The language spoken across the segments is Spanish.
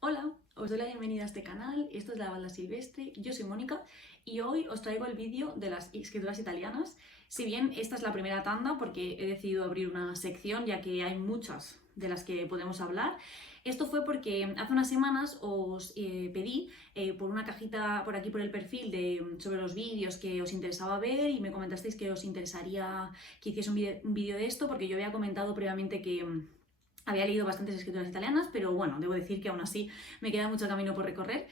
Hola, os doy la bienvenida a este canal, esto es La Balda Silvestre, yo soy Mónica y hoy os traigo el vídeo de las escritoras italianas. Si bien esta es la primera tanda porque he decidido abrir una sección ya que hay muchas de las que podemos hablar, esto fue porque hace unas semanas os pedí por una cajita por aquí por el perfil sobre los vídeos que os interesaba ver y me comentasteis que os interesaría que hiciese un vídeo de esto porque yo había comentado previamente que había leído bastantes escritoras italianas, pero bueno, debo decir que aún así me queda mucho camino por recorrer.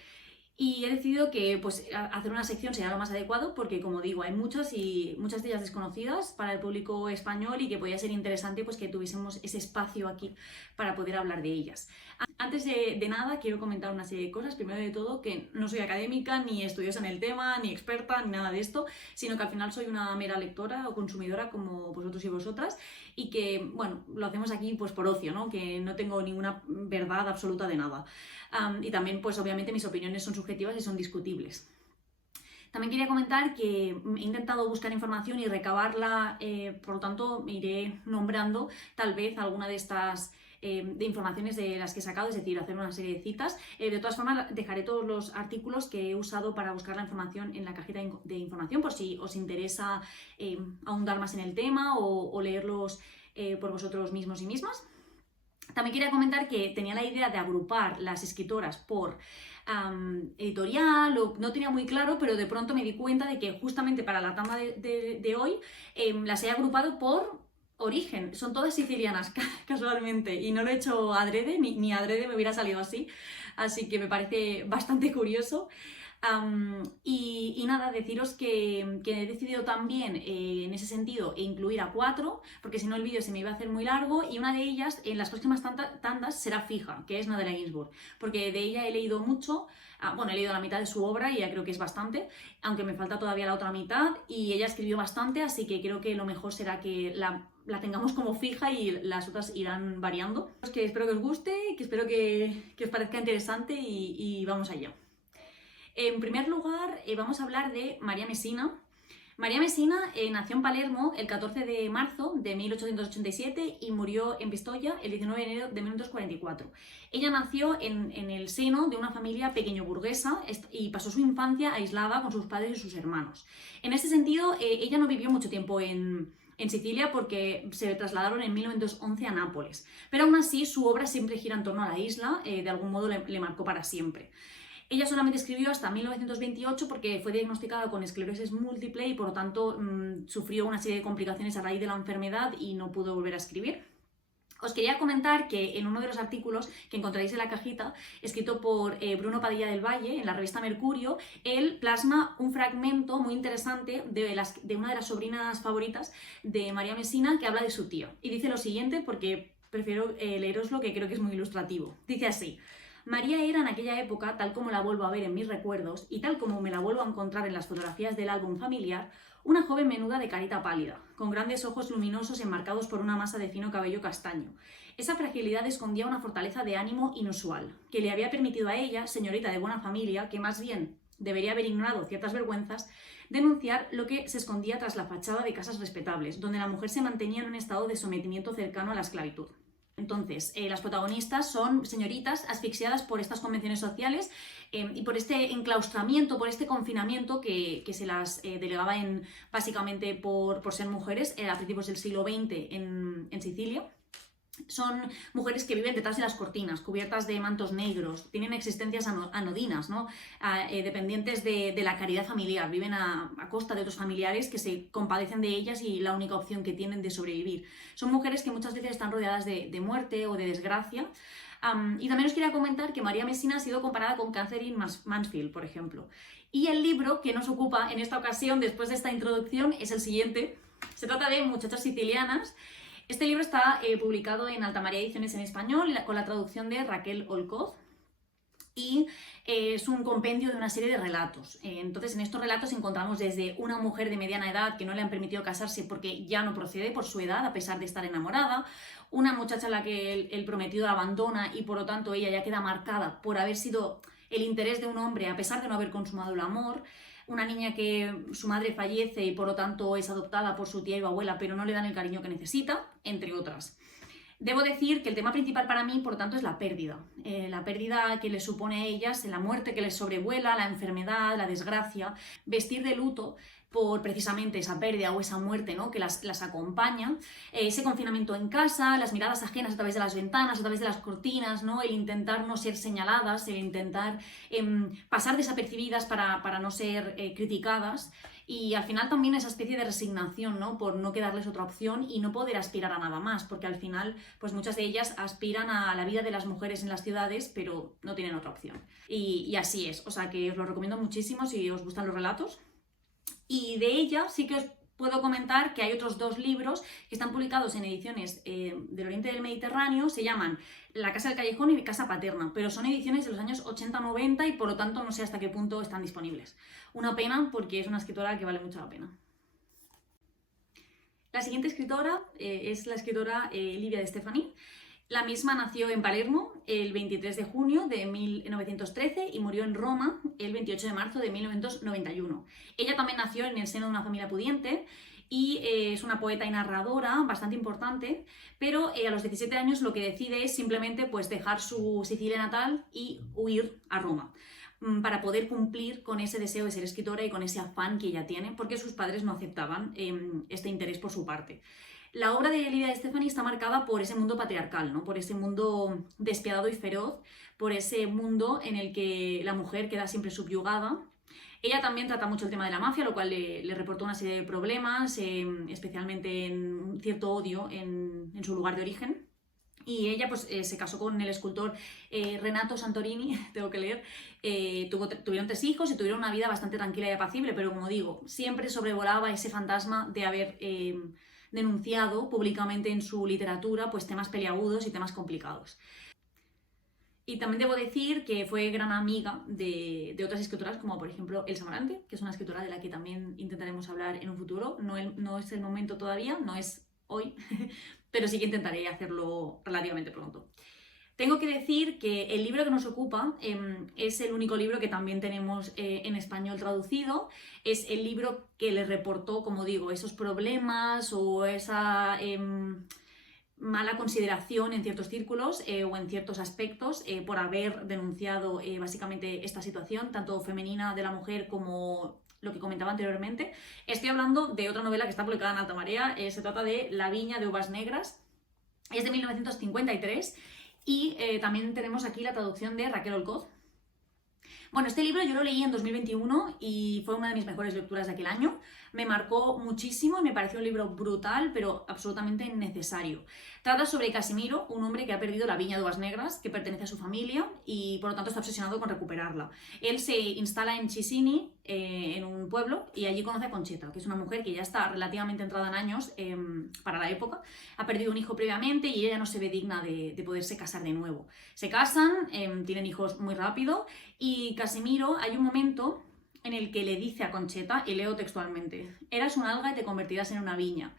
Y he decidido que pues, hacer una sección sería lo más adecuado porque, como digo, hay muchas y muchas de ellas desconocidas para el público español y que podría ser interesante pues, que tuviésemos ese espacio aquí para poder hablar de ellas. Antes de nada, quiero comentar una serie de cosas. Primero de todo, que no soy académica, ni estudiosa en el tema, ni experta, ni nada de esto, sino que al final soy una mera lectora o consumidora como vosotros y vosotras y que, bueno, lo hacemos aquí pues por ocio, ¿no? Que no tengo ninguna verdad absoluta de nada. Y también, pues obviamente mis opiniones son subjetivas y son discutibles. También quería comentar que he intentado buscar información y recabarla, por lo tanto me iré nombrando tal vez alguna de estas de informaciones de las que he sacado, es decir, hacer una serie de citas. De todas formas, dejaré todos los artículos que he usado para buscar la información en la cajita de información por si os interesa ahondar más en el tema o leerlos por vosotros mismos y mismas. También quería comentar que tenía la idea de agrupar las escritoras por editorial, o no tenía muy claro, pero de pronto me di cuenta de que justamente para la tanda de hoy las he agrupado por origen. Son todas sicilianas, casualmente, y no lo he hecho adrede, ni adrede me hubiera salido así que me parece bastante curioso. Y nada, deciros que he decidido también en ese sentido incluir a 4, porque si no el vídeo se me iba a hacer muy largo y una de ellas en las próximas tandas será fija, que es Nadella Ginsburg, porque de ella he leído mucho, bueno, he leído la mitad de su obra y ya creo que es bastante, aunque me falta todavía la otra mitad y ella escribió bastante, así que creo que lo mejor será que la tengamos como fija y las otras irán variando. Que espero que os guste, que espero que os parezca interesante y vamos allá. En primer lugar, vamos a hablar de María Messina. María Messina nació en Palermo el 14 de marzo de 1887 y murió en Pistoia el 19 de enero de 1944. Ella nació en el seno de una familia pequeño burguesa y pasó su infancia aislada con sus padres y sus hermanos. En este sentido, ella no vivió mucho tiempo en Sicilia porque se trasladaron en 1911 a Nápoles. Pero aún así, su obra siempre gira en torno a la isla, de algún modo le marcó para siempre. Ella solamente escribió hasta 1928 porque fue diagnosticada con esclerosis múltiple y por lo tanto sufrió una serie de complicaciones a raíz de la enfermedad y no pudo volver a escribir. Os quería comentar que en uno de los artículos que encontraréis en la cajita, escrito por Bruno Padilla del Valle, en la revista Mercurio, él plasma un fragmento muy interesante de una de las sobrinas favoritas de María Messina que habla de su tío. Y dice lo siguiente porque prefiero leeroslo, que creo que es muy ilustrativo. Dice así: María era en aquella época, tal como la vuelvo a ver en mis recuerdos y tal como me la vuelvo a encontrar en las fotografías del álbum familiar, una joven menuda de carita pálida, con grandes ojos luminosos enmarcados por una masa de fino cabello castaño. Esa fragilidad escondía una fortaleza de ánimo inusual, que le había permitido a ella, señorita de buena familia, que más bien debería haber ignorado ciertas vergüenzas, denunciar lo que se escondía tras la fachada de casas respetables, donde la mujer se mantenía en un estado de sometimiento cercano a la esclavitud. Entonces, las protagonistas son señoritas asfixiadas por estas convenciones sociales y por este enclaustramiento, por este confinamiento que se las delegaba básicamente por ser mujeres a principios del siglo XX en Sicilia. Son mujeres que viven detrás de las cortinas, cubiertas de mantos negros, tienen existencias anodinas, ¿no? Dependientes de la caridad familiar, viven a costa de otros familiares que se compadecen de ellas y la única opción que tienen de sobrevivir. Son mujeres que muchas veces están rodeadas de muerte o de desgracia. Y también os quería comentar que María Messina ha sido comparada con Catherine Mansfield, por ejemplo. Y el libro que nos ocupa en esta ocasión, después de esta introducción, es el siguiente. Se trata de Muchachas sicilianas. Este libro está publicado en Alta María Ediciones en español con la traducción de Raquel Olcoz y es un compendio de una serie de relatos. Entonces en estos relatos encontramos desde una mujer de mediana edad que no le han permitido casarse porque ya no procede por su edad a pesar de estar enamorada, una muchacha a la que el prometido la abandona y por lo tanto ella ya queda marcada por haber sido el interés de un hombre a pesar de no haber consumado el amor, una niña que su madre fallece y por lo tanto es adoptada por su tía y abuela pero no le dan el cariño que necesita, entre otras. Debo decir que el tema principal para mí, por lo tanto, es la pérdida que les supone a ellas, la muerte que les sobrevuela, la enfermedad, la desgracia, vestir de luto por precisamente esa pérdida o esa muerte, ¿no?, que las acompaña, ese confinamiento en casa, las miradas ajenas a través de las ventanas, a través de las cortinas, ¿no?, el intentar no ser señaladas, el intentar pasar desapercibidas para no ser criticadas. Y al final también esa especie de resignación, ¿no?, por no quedarles otra opción y no poder aspirar a nada más, porque al final pues muchas de ellas aspiran a la vida de las mujeres en las ciudades, pero no tienen otra opción. Y así es, o sea que os lo recomiendo muchísimo si os gustan los relatos. Y de ella sí que os puedo comentar que hay otros 2 libros que están publicados en ediciones del Oriente del Mediterráneo, se llaman La Casa del Callejón y Casa Paterna, pero son ediciones de los años 80-90 y por lo tanto no sé hasta qué punto están disponibles. Una pena porque es una escritora que vale mucho la pena. La siguiente escritora es la escritora Livia De Stefani. La misma nació en Palermo el 23 de junio de 1913 y murió en Roma el 28 de marzo de 1991. Ella también nació en el seno de una familia pudiente y es una poeta y narradora bastante importante, pero a los 17 años lo que decide es simplemente pues, dejar su Sicilia natal y huir a Roma para poder cumplir con ese deseo de ser escritora y con ese afán que ella tiene, porque sus padres no aceptaban este interés por su parte. La obra de Livia De Stefani está marcada por ese mundo patriarcal, ¿no?, por ese mundo despiadado y feroz, por ese mundo en el que la mujer queda siempre subyugada. Ella también trata mucho el tema de la mafia, lo cual le reportó una serie de problemas, especialmente en un cierto odio en su lugar de origen. Y ella pues, se casó con el escultor Renato Santorini, tengo que leer, tuvieron 3 hijos y tuvieron una vida bastante tranquila y apacible, pero como digo, siempre sobrevolaba ese fantasma de haber denunciado públicamente en su literatura pues, temas peliagudos y temas complicados. Y también debo decir que fue gran amiga de otras escritoras, como por ejemplo Elsa Morante, que es una escritora de la que también intentaremos hablar en un futuro. No es el momento todavía, no es hoy, pero sí que intentaré hacerlo relativamente pronto. Tengo que decir que el libro que nos ocupa es el único libro que también tenemos en español traducido. Es el libro que le reportó, como digo, esos problemas o esa mala consideración en ciertos círculos o en ciertos aspectos por haber denunciado básicamente esta situación, tanto femenina de la mujer como lo que comentaba anteriormente. Estoy hablando de otra novela que está publicada en Alta Marea, se trata de La viña de uvas negras, es de 1953 y también tenemos aquí la traducción de Raquel Olcoz. Bueno, este libro yo lo leí en 2021 y fue una de mis mejores lecturas de aquel año. Me marcó muchísimo y me pareció un libro brutal, pero absolutamente necesario. Trata sobre Casimiro, un hombre que ha perdido la viña de uvas negras, que pertenece a su familia y por lo tanto está obsesionado con recuperarla. Él se instala en Chisini, en un pueblo, y allí conoce a Concheta, que es una mujer que ya está relativamente entrada en años para la época. Ha perdido un hijo previamente y ella no se ve digna de poderse casar de nuevo. Se casan, tienen hijos muy rápido y Casimiro, hay un momento en el que le dice a Concheta, y leo textualmente: eras un alga y te convertirás en una viña.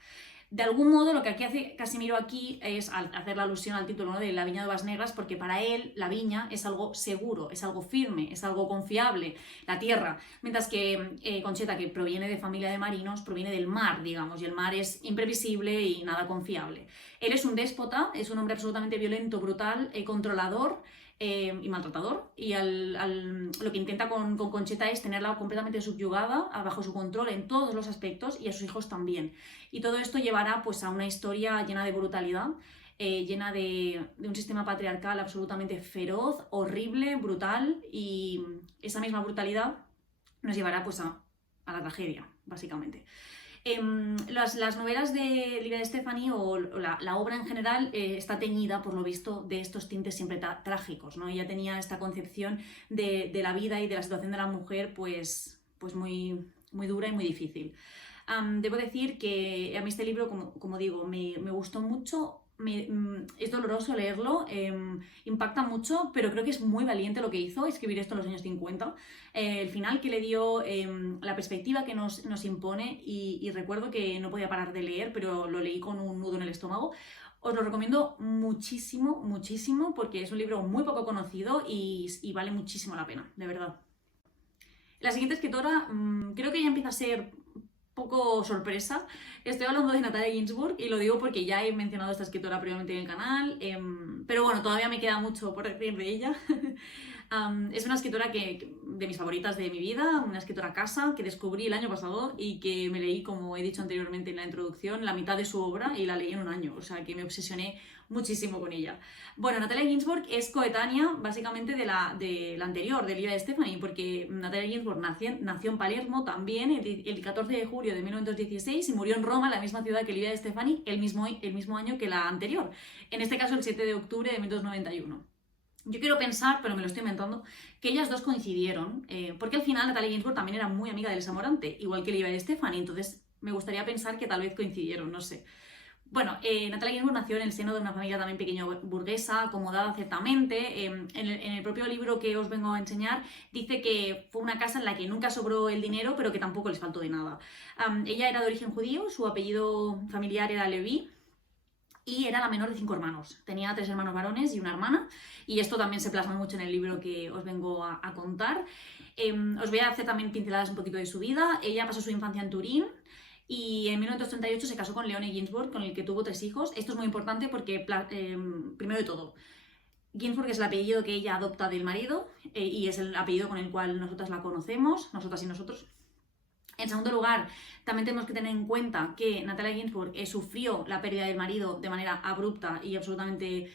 De algún modo lo que aquí hace Casimiro aquí es hacer la alusión al título, ¿no?, de La viña de uvas negras, porque para él la viña es algo seguro, es algo firme, es algo confiable, la tierra, mientras que Concheta, que proviene de familia de marinos, proviene del mar, digamos, y el mar es imprevisible y nada confiable. Él es un déspota, es un hombre absolutamente violento, brutal, controlador, y maltratador, y lo que intenta con Concheta es tenerla completamente subyugada, bajo su control en todos los aspectos, y a sus hijos también. Y todo esto llevará pues, a una historia llena de brutalidad, llena de un sistema patriarcal absolutamente feroz, horrible, brutal, y esa misma brutalidad nos llevará pues, a la tragedia, básicamente. Las novelas de Livia De Stefani o la obra en general está teñida, por lo visto, de estos tintes siempre trágicos, ¿no? Ella tenía esta concepción de la vida y de la situación de la mujer pues muy, muy dura y muy difícil. Debo decir que a mí este libro, como digo, me gustó mucho. Es doloroso leerlo, impacta mucho, pero creo que es muy valiente lo que hizo, escribir esto en los años 50. El final que le dio, la perspectiva que nos impone, y recuerdo que no podía parar de leer, pero lo leí con un nudo en el estómago. Os lo recomiendo muchísimo, muchísimo, porque es un libro muy poco conocido y vale muchísimo la pena, de verdad. La siguiente escritora creo que ya empieza a ser poco sorpresa. Estoy hablando de Natalia Ginzburg y lo digo porque ya he mencionado a esta escritora previamente en el canal, pero bueno, todavía me queda mucho por decir de ella. Es una escritora de mis favoritas de mi vida, una escritora casa que descubrí el año pasado y que me leí, como he dicho anteriormente en la introducción, la mitad de su obra y la leí en un año, o sea que me obsesioné muchísimo con ella. Bueno, Natalia Ginzburg es coetánea básicamente de la anterior, de Livia de Stefani, porque Natalia Ginzburg nació en Palermo también el 14 de julio de 1916 y murió en Roma, la misma ciudad que Livia de Stefani, el mismo año que la anterior, en este caso el 7 de octubre de 1291. Yo quiero pensar, pero me lo estoy inventando, que ellas dos coincidieron, porque al final Natalia Ginzburg también era muy amiga de Elsa Morante, igual que Livia de Stefani, entonces me gustaría pensar que tal vez coincidieron, no sé. Bueno, Natalia Ginzburg nació en el seno de una familia también pequeño burguesa, acomodada ciertamente. En el propio libro que os vengo a enseñar dice que fue una casa en la que nunca sobró el dinero, pero que tampoco les faltó de nada. Ella era de origen judío, su apellido familiar era Leví, y era la menor de 5 hermanos. Tenía 3 hermanos varones y una hermana, y esto también se plasma mucho en el libro que os vengo a contar. Os voy a hacer también pinceladas un poquito de su vida. Ella pasó su infancia en Turín, y en 1938 se casó con Leone Ginzburg, con el que tuvo 3 hijos. Esto es muy importante porque, primero de todo, Ginzburg es el apellido que ella adopta del marido, y es el apellido con el cual nosotras la conocemos, nosotras y nosotros. En segundo lugar, también tenemos que tener en cuenta que Natalia Ginzburg sufrió la pérdida del marido de manera abrupta y absolutamente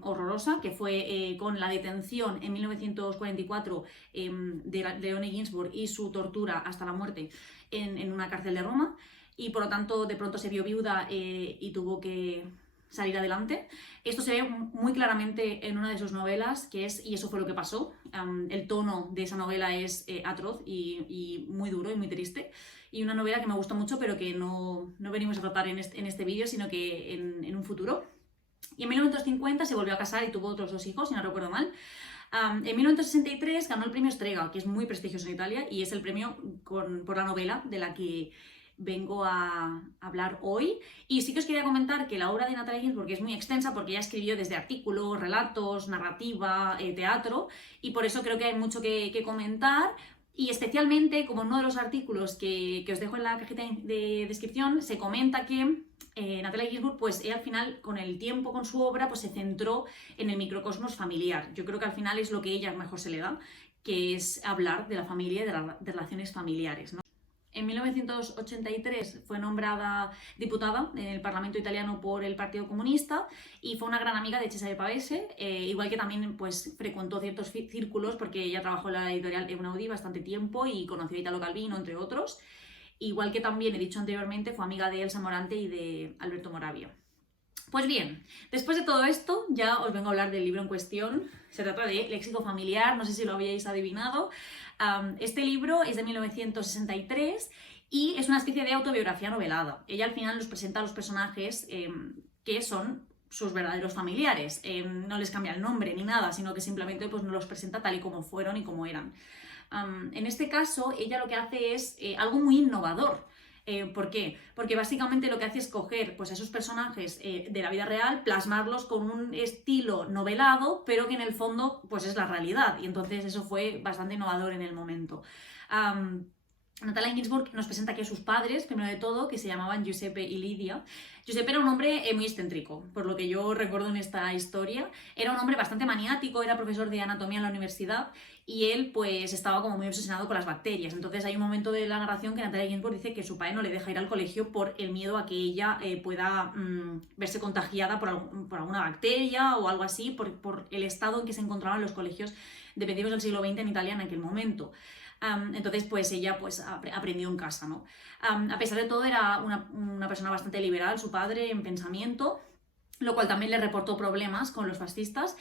horrorosa, que fue con la detención en 1944 de Leone Ginzburg y su tortura hasta la muerte en una cárcel de Roma, y por lo tanto de pronto se vio viuda y tuvo que salir adelante. Esto se ve muy claramente en una de sus novelas, que es Y eso fue lo que pasó. El tono de esa novela es atroz y muy duro y muy triste, y una novela que me gustó mucho, pero que no venimos a tratar en este vídeo, sino que en un futuro. Y en 1950 se volvió a casar y tuvo otros 2 hijos, si no recuerdo mal. En 1963 ganó el premio Strega, que es muy prestigioso en Italia, y es el premio por la novela de la que vengo a hablar hoy. Y sí que os quería comentar que la obra de Natalia Ginzburg es muy extensa, porque ella escribió desde artículos, relatos, narrativa, teatro, y por eso creo que hay mucho que comentar. Y especialmente, como en uno de los artículos que os dejo en la cajita de descripción, se comenta que Natalia Ginzburg, pues ella al final, con el tiempo, con su obra, pues se centró en el microcosmos familiar. Yo creo que al final es lo que a ella mejor se le da, que es hablar de la familia y de las relaciones familiares, ¿no? En 1983 fue nombrada diputada en el Parlamento italiano por el Partido Comunista y fue una gran amiga de Cesare Pavese, igual que también pues, frecuentó ciertos círculos, porque ella trabajó en la editorial Einaudi bastante tiempo y conoció a Italo Calvino, entre otros. Igual que también, he dicho anteriormente, fue amiga de Elsa Morante y de Alberto Moravia. Pues bien, después de todo esto, ya os vengo a hablar del libro en cuestión. Se trata de Léxico familiar, no sé si lo habíais adivinado. Este libro es de 1963 y es una especie de autobiografía novelada. Ella al final nos presenta a los personajes que son sus verdaderos familiares. No les cambia el nombre ni nada, sino que simplemente pues, nos los presenta tal y como fueron y como eran. En este caso, ella lo que hace es algo muy innovador. ¿Por qué? Porque básicamente lo que hace es coger pues, esos personajes de la vida real, plasmarlos con un estilo novelado, pero que en el fondo pues, es la realidad. Y entonces eso fue bastante innovador en el momento. Natalia Ginzburg nos presenta aquí a sus padres, primero de todo, que se llamaban Giuseppe y Lidia. Giuseppe era un hombre muy excéntrico, por lo que yo recuerdo en esta historia. Era un hombre bastante maniático, era profesor de anatomía en la universidad y él pues estaba como muy obsesionado con las bacterias. Entonces hay un momento de la narración que Natalia Ginzburg dice que su padre no le deja ir al colegio por el miedo a que ella pueda verse contagiada por alguna bacteria o algo así, por el estado en que se encontraban los colegios de principios del siglo XX en Italia en aquel momento. Entonces, pues ella pues, aprendió en casa, ¿no? A pesar de todo, era una persona bastante liberal, su padre, en pensamiento, lo cual también le reportó problemas con los fascistas.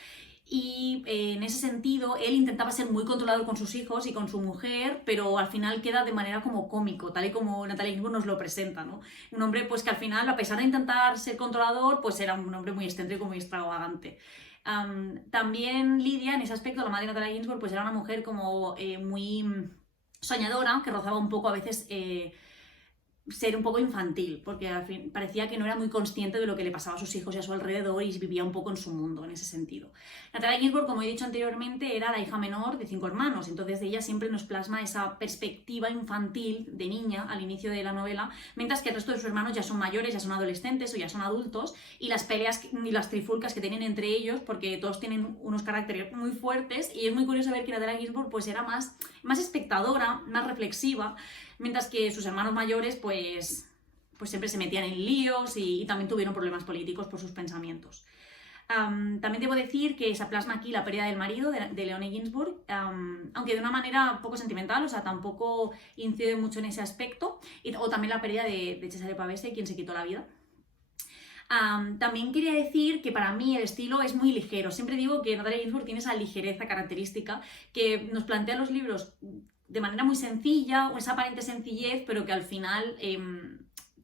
Y en ese sentido, él intentaba ser muy controlador con sus hijos y con su mujer, pero al final queda de manera como cómico, tal y como Natalia Ginzburg nos lo presenta, ¿no? Un hombre pues que al final, a pesar de intentar ser controlador, pues era un hombre muy excéntrico, muy extravagante. También Lidia, en ese aspecto, la madre de Natalia Ginzburg, pues era una mujer como muy soñadora, que rozaba un poco a veces ser un poco infantil, porque al fin parecía que no era muy consciente de lo que le pasaba a sus hijos y a su alrededor y vivía un poco en su mundo en ese sentido. Natalia Ginzburg, como he dicho anteriormente, era la hija menor de 5 hermanos, entonces ella siempre nos plasma esa perspectiva infantil de niña al inicio de la novela, mientras que el resto de sus hermanos ya son mayores, ya son adolescentes o ya son adultos, y las peleas y las trifulcas que tienen entre ellos, porque todos tienen unos caracteres muy fuertes, y es muy curioso ver que Natalia Ginzburg pues era más espectadora, más reflexiva, mientras que sus hermanos mayores pues siempre se metían en líos y también tuvieron problemas políticos por sus pensamientos. También debo decir que se plasma aquí la pérdida del marido de Leonie Ginzburg, aunque de una manera poco sentimental, o sea, tampoco incide mucho en ese aspecto, o también la pérdida de Cesare Pavese, quien se quitó la vida. También quería decir que para mí el estilo es muy ligero. Siempre digo que Natalia Ginzburg tiene esa ligereza característica que nos plantea los libros de manera muy sencilla, o esa aparente sencillez, pero que al final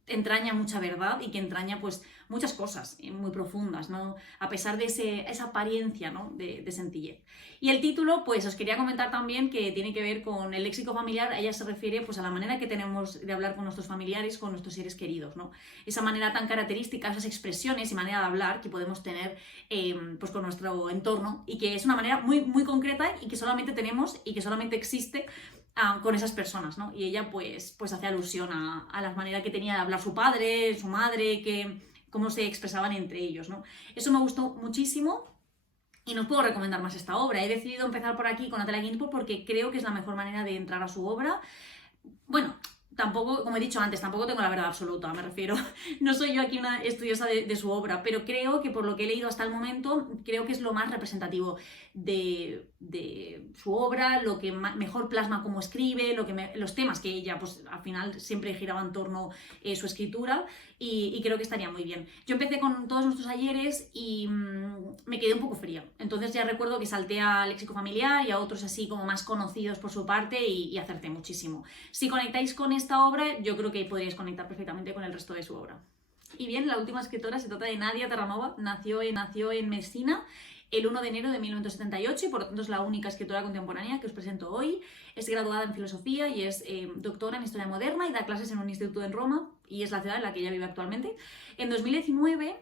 entraña mucha verdad y que entraña pues muchas cosas muy profundas, ¿no? A pesar de esa apariencia, ¿no? de sencillez. Y el título, pues os quería comentar también que tiene que ver con el léxico familiar. Ella se refiere pues a la manera que tenemos de hablar con nuestros familiares, con nuestros seres queridos, ¿no? Esa manera tan característica, esas expresiones y manera de hablar que podemos tener pues con nuestro entorno, y que es una manera muy, muy concreta y que solamente tenemos y que solamente existe con esas personas, ¿no? Y ella pues hace alusión a la manera que tenía de hablar su padre, su madre, cómo se expresaban entre ellos, ¿no? Eso me gustó muchísimo y no os puedo recomendar más esta obra. He decidido empezar por aquí con Natalia Ginzburg porque creo que es la mejor manera de entrar a su obra. Bueno, tampoco, como he dicho antes, tampoco tengo la verdad absoluta, me refiero. No soy yo aquí una estudiosa de su obra, pero creo que por lo que he leído hasta el momento, creo que es lo más representativo de su obra, lo que mejor plasma cómo escribe, los temas que ella, pues al final siempre giraba en torno a su escritura, y creo que estaría muy bien. Yo empecé con Todos nuestros ayeres y me quedé un poco fría. Entonces ya recuerdo que salté a Léxico familiar y a otros así como más conocidos por su parte y acerté muchísimo. Si conectáis con esta obra, yo creo que podríais conectar perfectamente con el resto de su obra. Y bien, la última escritora se trata de Nadia Terranova. Nació en Messina el 1 de enero de 1978 y por lo tanto es la única escritora contemporánea que os presento hoy. Es graduada en filosofía y es doctora en historia moderna y da clases en un instituto en Roma, y es la ciudad en la que ella vive actualmente. En 2019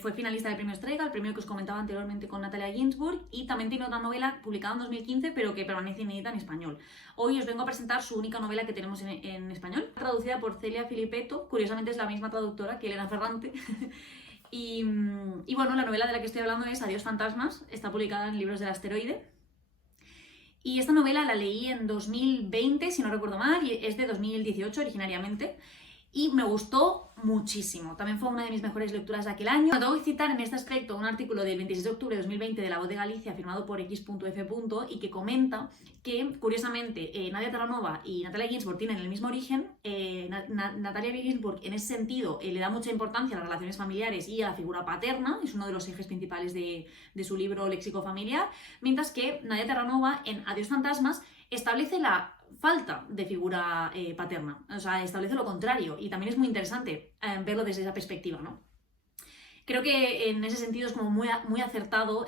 fue finalista del premio Strega, el premio que os comentaba anteriormente con Natalia Ginzburg, y también tiene otra novela publicada en 2015 pero que permanece inédita en español. Hoy os vengo a presentar su única novela que tenemos en español, traducida por Celia Filippetto. Curiosamente es la misma traductora que Elena Ferrante. Y bueno, la novela de la que estoy hablando es Adiós fantasmas, está publicada en Libros del Asteroide. Y esta novela la leí en 2020, si no recuerdo mal, y es de 2018 originariamente. Y me gustó muchísimo. También fue una de mis mejores lecturas de aquel año. Tengo que citar en este aspecto un artículo del 26 de octubre de 2020 de La Voz de Galicia, firmado por X.F. y que comenta que, curiosamente, Nadia Terranova y Natalia Ginzburg tienen el mismo origen. Natalia Ginzburg, en ese sentido, le da mucha importancia a las relaciones familiares y a la figura paterna, es uno de los ejes principales de su libro Léxico familiar, mientras que Nadia Terranova, en Adiós fantasmas, establece la falta de figura paterna, o sea, establece lo contrario, y también es muy interesante verlo desde esa perspectiva, ¿no? Creo que en ese sentido es como muy acertado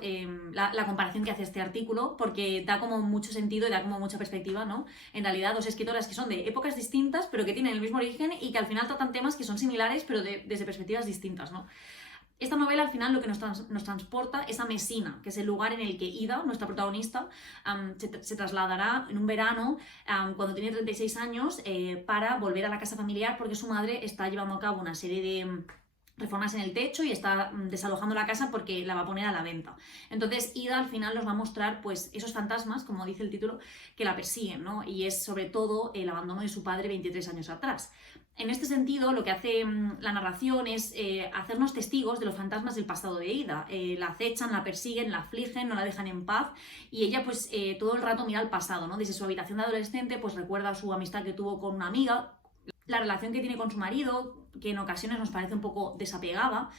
la comparación que hace este artículo, porque da como mucho sentido y da como mucha perspectiva, ¿no? En realidad, dos escritoras que son de épocas distintas, pero que tienen el mismo origen y que al final tratan temas que son similares, pero desde perspectivas distintas, ¿no? Esta novela al final lo que nos transporta es a Messina, que es el lugar en el que Ida, nuestra protagonista, se trasladará en un verano cuando tiene 36 años para volver a la casa familiar, porque su madre está llevando a cabo una serie de reformas en el techo y está desalojando la casa porque la va a poner a la venta. Entonces Ida al final nos va a mostrar pues esos fantasmas, como dice el título, que la persiguen, ¿no? Y es sobre todo el abandono de su padre 23 años atrás. En este sentido, lo que hace la narración es hacernos testigos de los fantasmas del pasado de Ida. La acechan, la persiguen, la afligen, no la dejan en paz, y ella pues todo el rato mira al pasado, ¿no? Desde su habitación de adolescente pues recuerda su amistad que tuvo con una amiga, la relación que tiene con su marido, que en ocasiones nos parece un poco desapegada.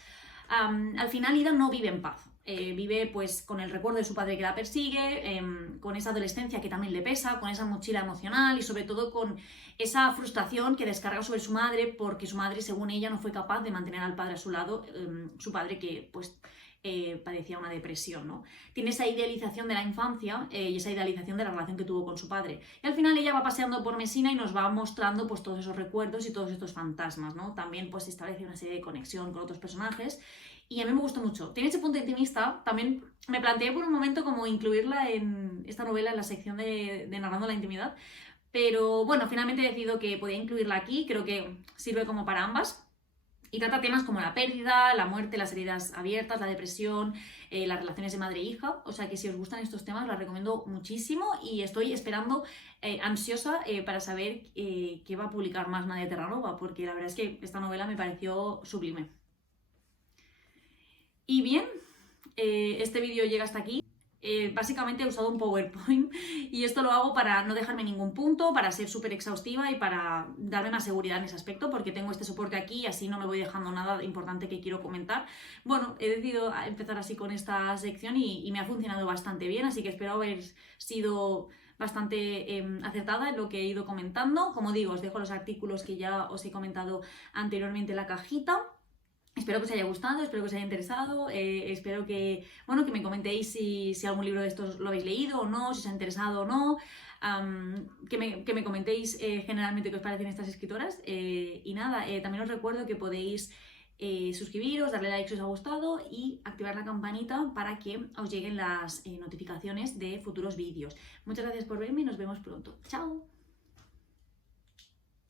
Al final Ida no vive en paz. Vive pues con el recuerdo de su padre que la persigue, con esa adolescencia que también le pesa, con esa mochila emocional y sobre todo con esa frustración que descarga sobre su madre porque su madre, según ella, no fue capaz de mantener al padre a su lado, su padre que pues padecía una depresión, ¿no? Tiene esa idealización de la infancia y esa idealización de la relación que tuvo con su padre. Y al final ella va paseando por Messina y nos va mostrando pues todos esos recuerdos y todos estos fantasmas, ¿no? También pues establece una serie de conexión con otros personajes y a mí me gustó mucho. Tiene ese punto intimista, también me planteé por un momento como incluirla en esta novela en la sección de narrando la intimidad, pero bueno, finalmente he decidido que podía incluirla aquí, creo que sirve como para ambas. Y trata temas como la pérdida, la muerte, las heridas abiertas, la depresión, las relaciones de madre e hija. O sea que si os gustan estos temas, los recomiendo muchísimo y estoy esperando, ansiosa, para saber qué va a publicar más Nadia Terranova, porque la verdad es que esta novela me pareció sublime. Y bien, este vídeo llega hasta aquí. Básicamente he usado un PowerPoint y esto lo hago para no dejarme ningún punto, para ser súper exhaustiva y para darme más seguridad en ese aspecto, porque tengo este soporte aquí y así no me voy dejando nada importante que quiero comentar. Bueno, he decidido empezar así con esta sección y me ha funcionado bastante bien, así que espero haber sido bastante acertada en lo que he ido comentando. Como digo, os dejo los artículos que ya os he comentado anteriormente en la cajita. Espero que os haya gustado, espero que os haya interesado, espero que, bueno, que me comentéis si algún libro de estos lo habéis leído o no, si os ha interesado o no, que me comentéis generalmente qué os parecen estas escritoras y nada, también os recuerdo que podéis suscribiros, darle like si os ha gustado y activar la campanita para que os lleguen las notificaciones de futuros vídeos. Muchas gracias por verme y nos vemos pronto. ¡Chao!